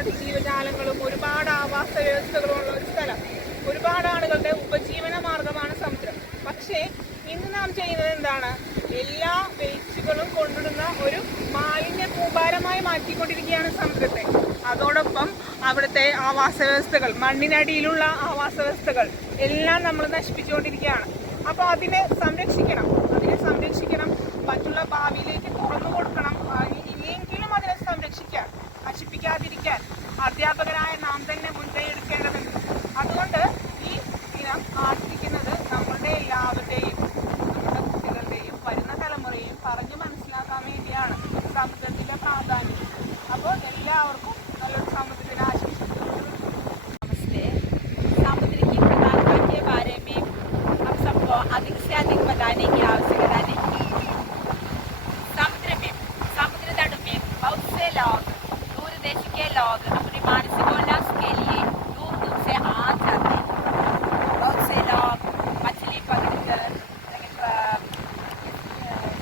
ഒരുപാട് ജീവജാലങ്ങളും ഒരുപാട് ആവാസ വ്യവസ്ഥകളും ഉള്ള ഒരു സ്ഥലം. ഒരുപാട് ആളുകളുടെ ഉപജീവന മാർഗമാണ് സമുദ്രം. പക്ഷേ ഇന്ന് നാം ചെയ്യുന്നത് എന്താണ്? എല്ലാ വേസ്റ്റുകളും കൊണ്ടിടുന്ന ഒരു മാലിന്യ കൂമ്പാരമായി മാറ്റിക്കൊണ്ടിരിക്കുകയാണ് സമുദ്രത്തെ. അതോടൊപ്പം അവിടുത്തെ ആവാസ വ്യവസ്ഥകൾ, മണ്ണിനടിയിലുള്ള ആവാസ വ്യവസ്ഥകൾ എല്ലാം നമ്മൾ നശിപ്പിച്ചുകൊണ്ടിരിക്കുകയാണ്. അപ്പോൾ അതിനെ സംരക്ഷിക്കണം. മറ്റുള്ള ഭാവിയിലേക്ക് തുറന്നു കൊടുക്കണം. ഇനിയെങ്കിലും അതിനെ സംരക്ഷിക്കാൻ, നശിപ്പിക്കാതിരിക്കാൻ അധ്യാപകരായ നാം തന്നെ മുൻകൈ എടുക്കേണ്ടതുണ്ട്. അതുകൊണ്ട് ഈ ദിനം ആചരിക്കുന്നത് നമ്മളുടെ എല്ലാവരുടെയും, നമ്മുടെ കുട്ടികളുടെയും വരുന്ന തലമുറയും പറഞ്ഞു മനസ്സിലാക്കാൻ വേണ്ടിയാണ് സമുദ്രത്തിന്റെ പ്രാധാന്യം. അപ്പോൾ എല്ലാവർക്കും നല്ലൊരു സമുദ്രത്തിന് ആശംസിക്കുന്നു. नमस्ते। समुद्र की प्रधानता के बारे में हम सबको अधिक से अधिक बताने की आवश्यकता नहीं है। समुद्र तट में बहुत से लोग, दूर देश के लोग अपने मानसिक उल्लास के लिए दूर दूर से आ जाते हैं। बहुत से लोग मछली पकड़कर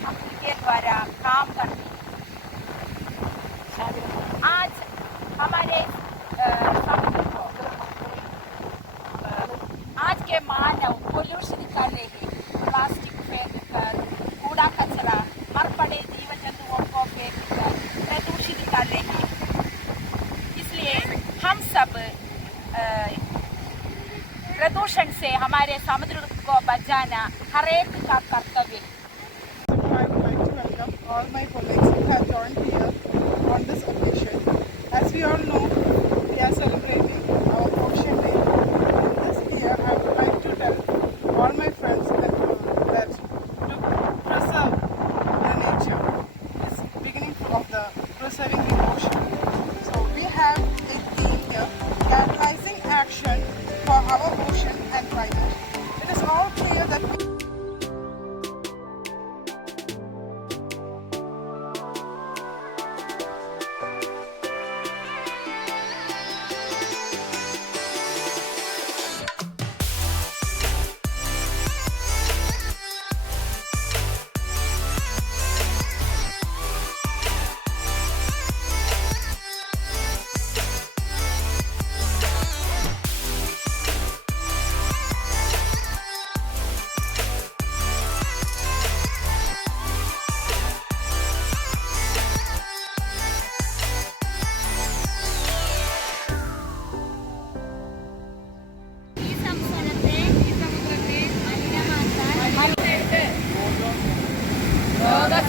समुद्र के द्वारा काम करते हैं। आज हमारे समुद्र को आज के मानव पोल्यूशन कर रहे हैं। प्लास्टिक फेंक कर, कूड़ा कचरा मर पड़े जीव जंतुओं को फेंक कर प्रदूषित कर रहे हैं। इसलिए हम सब प्रदूषण से हमारे समुद्र को बचाना हर एक का कर्तव्य है। I would like to welcome all my colleagues who have joined here on this occasion. As we all know, we are celebrating our Ocean Day. And this year, I would like to tell all my friends that to preserve the nature is beginning of the preserving the ocean. So we have a theme here, catalyzing action for our ocean and climate. It is all clear that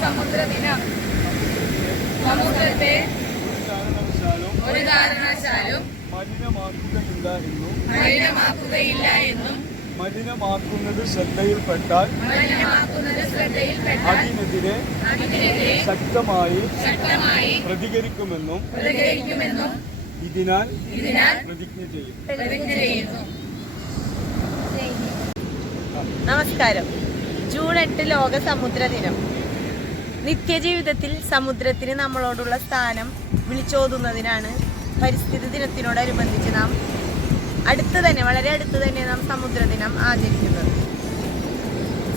സമുദ്ര ദിനം സമുദ്രത്തെ ഒരു കാരണവശാലും മലിനമാക്കുകയില്ല എന്നും മലിനമാക്കുന്നത് ശ്രദ്ധയിൽപ്പെട്ടാൽ അതിനെതിരെ ശക്തമായി പ്രതികരിക്കുമെന്നും ഇതിനാൽ പ്രതിജ്ഞ ചെയ്യുന്നു. നമസ്കാരം. ജൂൺ 8 ലോക സമുദ്ര ദിനം. നിത്യജീവിതത്തിൽ സമുദ്രത്തിന് നമ്മളോടുള്ള സ്ഥാനം വിളിച്ചോതുന്നതിനാണ് പരിസ്ഥിതി ദിനത്തിനോടനുബന്ധിച്ച് നാം വളരെ അടുത്ത് തന്നെ നാം സമുദ്ര ദിനം ആചരിക്കുന്നത്.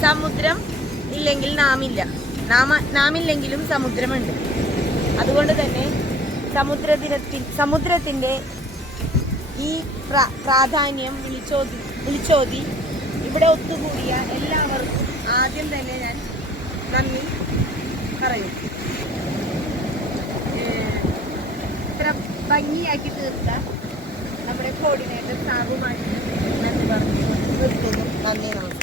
സമുദ്രം ഇല്ലെങ്കിൽ നാമില്ലെങ്കിലും സമുദ്രമുണ്ട്. അതുകൊണ്ട് തന്നെ സമുദ്രത്തിൻ്റെ ഈ പ്രാധാന്യം വിളിച്ചോതി ഇവിടെ ഒത്തുകൂടിയ എല്ലാവർക്കും ആദ്യം തന്നെ ഞാൻ നന്ദി പറയും. ഇത്ര ഭംഗിയാക്കി തീർത്ത നമ്മുടെ കോർഡിനേറ്റർ സാബുമായിട്ട് നന്ദി പറഞ്ഞു നിർത്തുന്നു. നന്ദി, നമസ്കാരം.